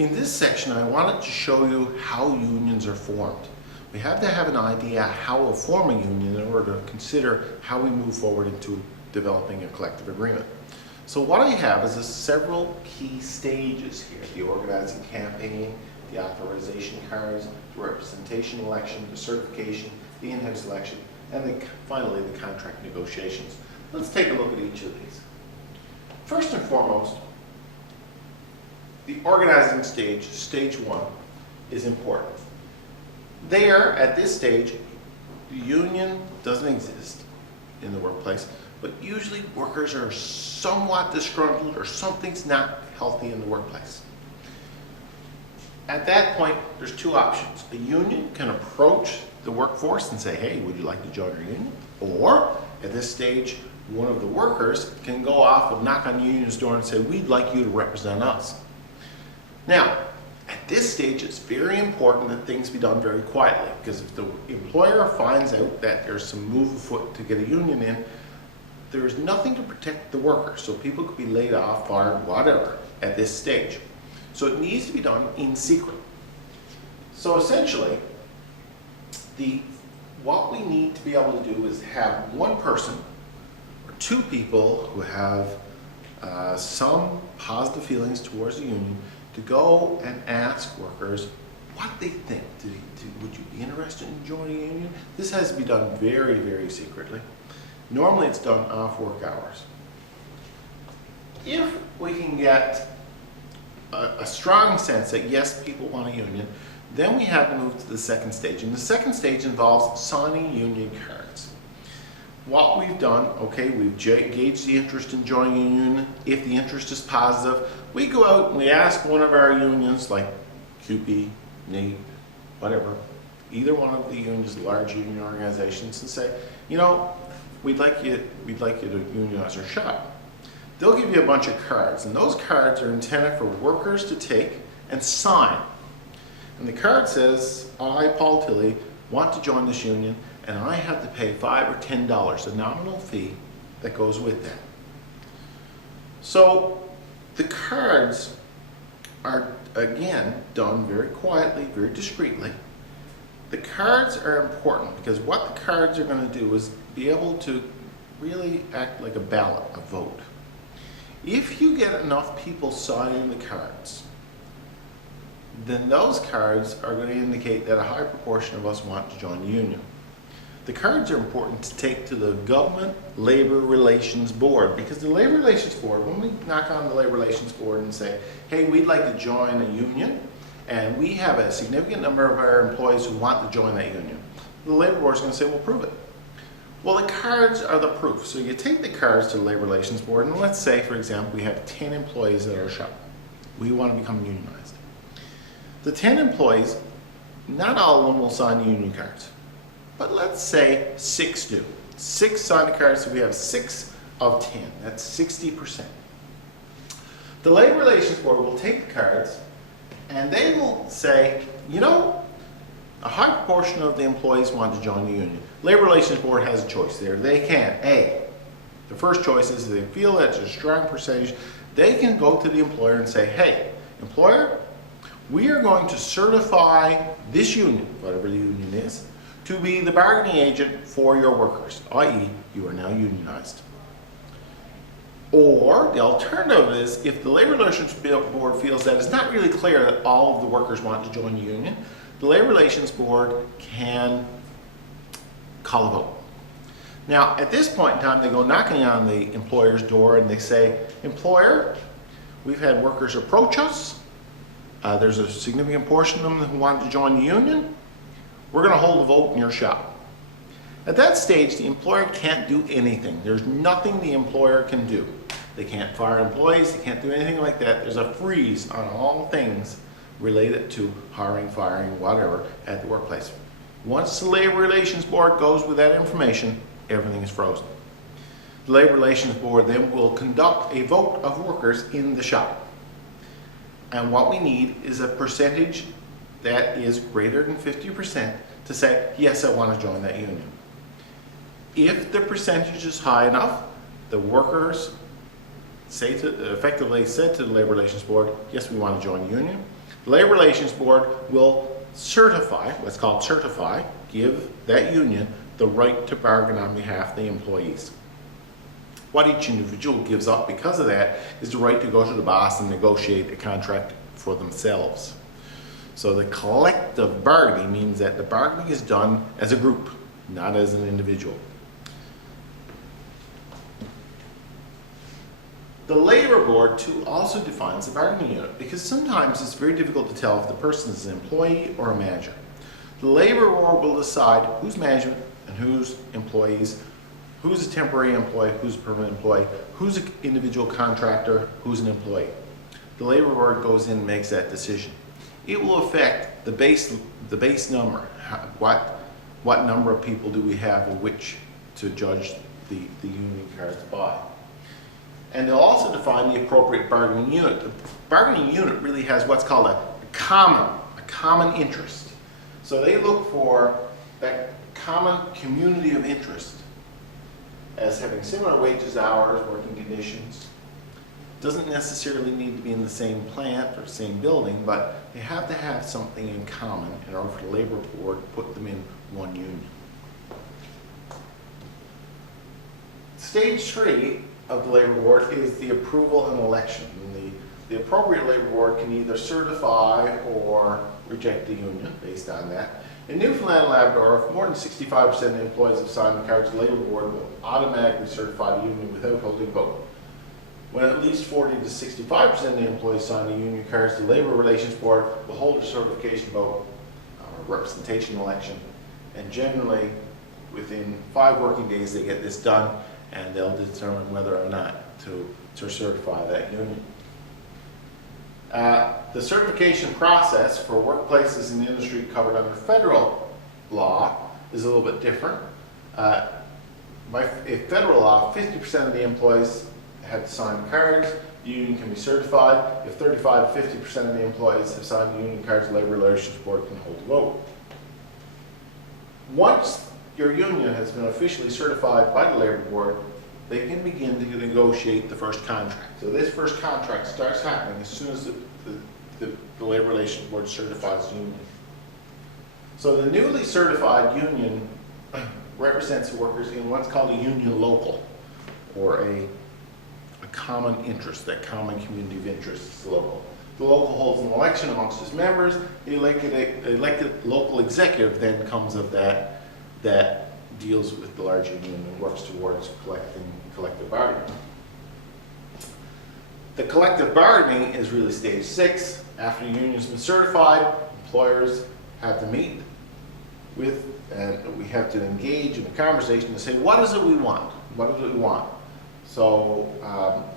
In this section, I wanted to show you how unions are formed. We have to have an idea how to form a union in order to consider how we move forward into developing a collective agreement. So what I have is several key stages here: the organizing campaign, the authorization cards, the representation election, the certification, the in-house election, and finally the contract negotiations. Let's take a look at each of these. First and foremost, the organizing stage, stage one, is important. There, at this stage, the union doesn't exist in the workplace, but usually workers are somewhat disgruntled or something's not healthy in the workplace. At that point, there's two options. A union can approach the workforce and say, hey, would you like to join our union? Or, at this stage, one of the workers can go off and knock on the union's door and say, we'd like you to represent us. Now, at this stage, it's very important that things be done very quietly, because if the employer finds out that there's some move afoot to get a union in, there's nothing to protect the worker. So people could be laid off, fired, whatever, at this stage. So it needs to be done in secret. So essentially, what we need to be able to do is have one person or two people who have some positive feelings towards the union to go and ask workers what they think. Would you be interested in joining a union? This has to be done very, very secretly. Normally it's done off work hours. If we can get a strong sense that yes, people want a union, then we have to move to the second stage. And the second stage involves signing union cards. What we've done, okay, we've gauged the interest in joining a union. If the interest is positive, we go out and we ask one of our unions, like QP, NAEP, whatever, either one of the unions, large union organizations, and say, you know, we'd like you to unionize our shop. They'll give you a bunch of cards, and those cards are intended for workers to take and sign. And the card says, I, Paul Tilley, want to join this union, and I have to pay $5 or $10, a nominal fee that goes with that. So the cards are, again, done very quietly, very discreetly. The cards are important because what the cards are going to do is be able to really act like a ballot, a vote. If you get enough people signing the cards, then those cards are going to indicate that a high proportion of us want to join the union. The cards are important to take to the Government Labor Relations Board, because the Labor Relations Board, when we knock on the Labor Relations Board and say, hey, we'd like to join a union, and we have a significant number of our employees who want to join that union, the Labor Board is going to say, well, prove it. Well, the cards are the proof. So you take the cards to the Labor Relations Board, and let's say, for example, we have 10 employees at our shop. We want to become unionized. The 10 employees, not all of them will sign the union cards, but let's say 6 do. 6 sign the cards, so we have 6 of 10. That's 60%. The Labor Relations Board will take the cards, and they will say, you know, a high proportion of the employees want to join the union. Labor Relations Board has a choice there. They can, A, the first choice is they feel that's a strong percentage, they can go to the employer and say, hey, employer, we are going to certify this union, whatever the union is, to be the bargaining agent for your workers, i.e. you are now unionized. Or the alternative is, if the Labor Relations Board feels that it's not really clear that all of the workers want to join the union, the Labor Relations Board can call a vote. Now, at this point in time, they go knocking on the employer's door and they say, employer, we've had workers approach us. There's a significant portion of them who want to join the union. We're going to hold a vote in your shop. At that stage, the employer can't do anything. There's nothing the employer can do. They can't fire employees. They can't do anything like that. There's a freeze on all things related to hiring, firing, whatever, at the workplace. Once the Labor Relations Board goes with that information, everything is frozen. The Labor Relations Board then will conduct a vote of workers in the shop. And what we need is a percentage that is greater than 50% to say, yes, I want to join that union. If the percentage is high enough, the workers effectively said to the Labor Relations Board, yes, we want to join the union. The Labor Relations Board will certify, what's called certify, give that union the right to bargain on behalf of the employees. What each individual gives up because of that is the right to go to the boss and negotiate a contract for themselves. So the collective bargaining means that the bargaining is done as a group, not as an individual. The Labor Board too also defines the bargaining unit, because sometimes it's very difficult to tell if the person is an employee or a manager. The Labor Board will decide who's management and who's employees, who's a temporary employee, who's a permanent employee, who's an individual contractor, who's an employee. The Labor Board goes in and makes that decision. It will affect the base number. What number of people do we have in which to judge the union cards by? And they'll also define the appropriate bargaining unit. The bargaining unit really has what's called a common interest. So they look for that common community of interest as having similar wages, hours, working conditions. Doesn't necessarily need to be in the same plant or same building, but they have to have something in common in order for the Labor Board to put them in one union. Stage 3 of the Labor Board is the approval and election. And the appropriate Labor Board can either certify or reject the union based on that. In Newfoundland and Labrador, if more than 65% of the employees have signed the cards, the Labor Board will automatically certify the union without holding a vote. When at least 40 to 65% of the employees sign the union cards, the Labor Relations Board will hold a certification vote or representation election. And generally, within 5 working days, they get this done, and they'll determine whether or not to certify that union. The certification process for workplaces in the industry covered under federal law is a little bit different. By federal law, 50% of the employees have to sign the cards, the union can be certified. If 35 to 50% of the employees have signed the union cards, the Labor Relations Board can hold a vote. Once your union has been officially certified by the Labor Board, they can begin to negotiate the first contract. So this first contract starts happening as soon as the Labor Relations Board certifies the union. So the newly certified union represents the workers in what's called a union local, or a common interest, that common community of interest is local. The local holds an election amongst its members. The elected local executive then comes of that deals with the large union and works towards collective bargaining. The collective bargaining is really stage 6. After the union's been certified, employers have to meet with, and we have to engage in a conversation to say, what is it we want? What is it we want? So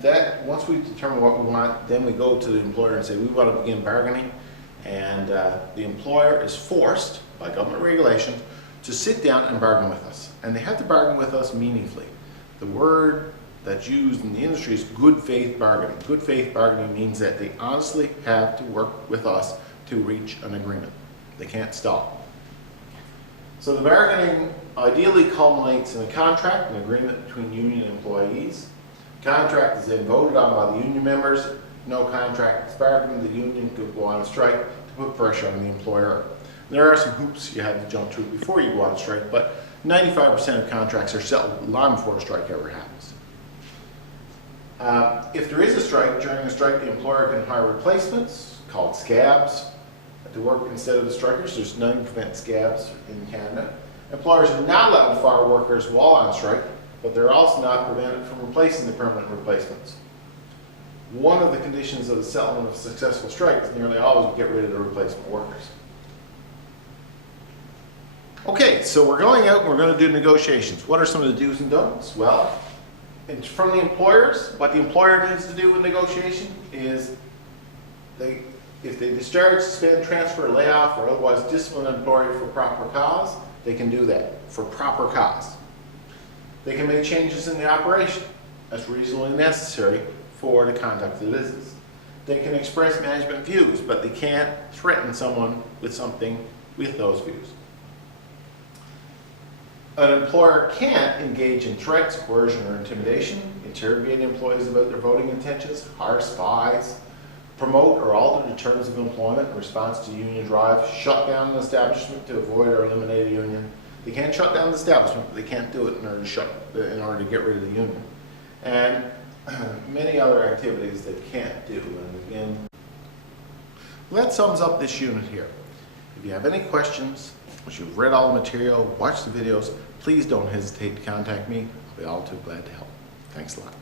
that once we determine what we want, then we go to the employer and say, we want to begin bargaining. And the employer is forced by government regulations to sit down and bargain with us. And they have to bargain with us meaningfully. The word that's used in the industry is good faith bargaining. Good faith bargaining means that they honestly have to work with us to reach an agreement. They can't stop. So the bargaining ideally culminates in a contract, an agreement between union and employees. Contract is then voted on by the union members. No contract is bargained, the union could go on a strike to put pressure on the employer. There are some hoops you have to jump through before you go on strike, but 95% of contracts are settled long before a strike ever happens. If there is a strike, during a strike the employer can hire replacements, called scabs, to work instead of the strikers. There's none to prevent scabs in Canada. Employers are not allowed to fire workers while on strike, but they're also not prevented from replacing the permanent replacements. One of the conditions of the settlement of a successful strike is nearly always to get rid of the replacement workers. Okay, so we're going out and we're going to do negotiations. What are some of the do's and don'ts? Well, from the employers, what the employer needs to do in negotiation is if they discharge, suspend, transfer, lay off, or otherwise discipline an employee for proper cause, they can do that for proper cause. They can make changes in the operation as reasonably necessary for the conduct of the business. They can express management views, but they can't threaten someone with something with those views. An employer can't engage in threats, coercion, or intimidation, interrogate employees about their voting intentions, hire spies, promote or alter the terms of employment in response to union drive, shut down an establishment to avoid or eliminate a union. They can't shut down the establishment, but they can't do it in order to get rid of the union. And many other activities they can't do. And again, that sums up this unit here. If you have any questions, once you've read all the material, watched the videos, please don't hesitate to contact me. I'll be all too glad to help. Thanks a lot.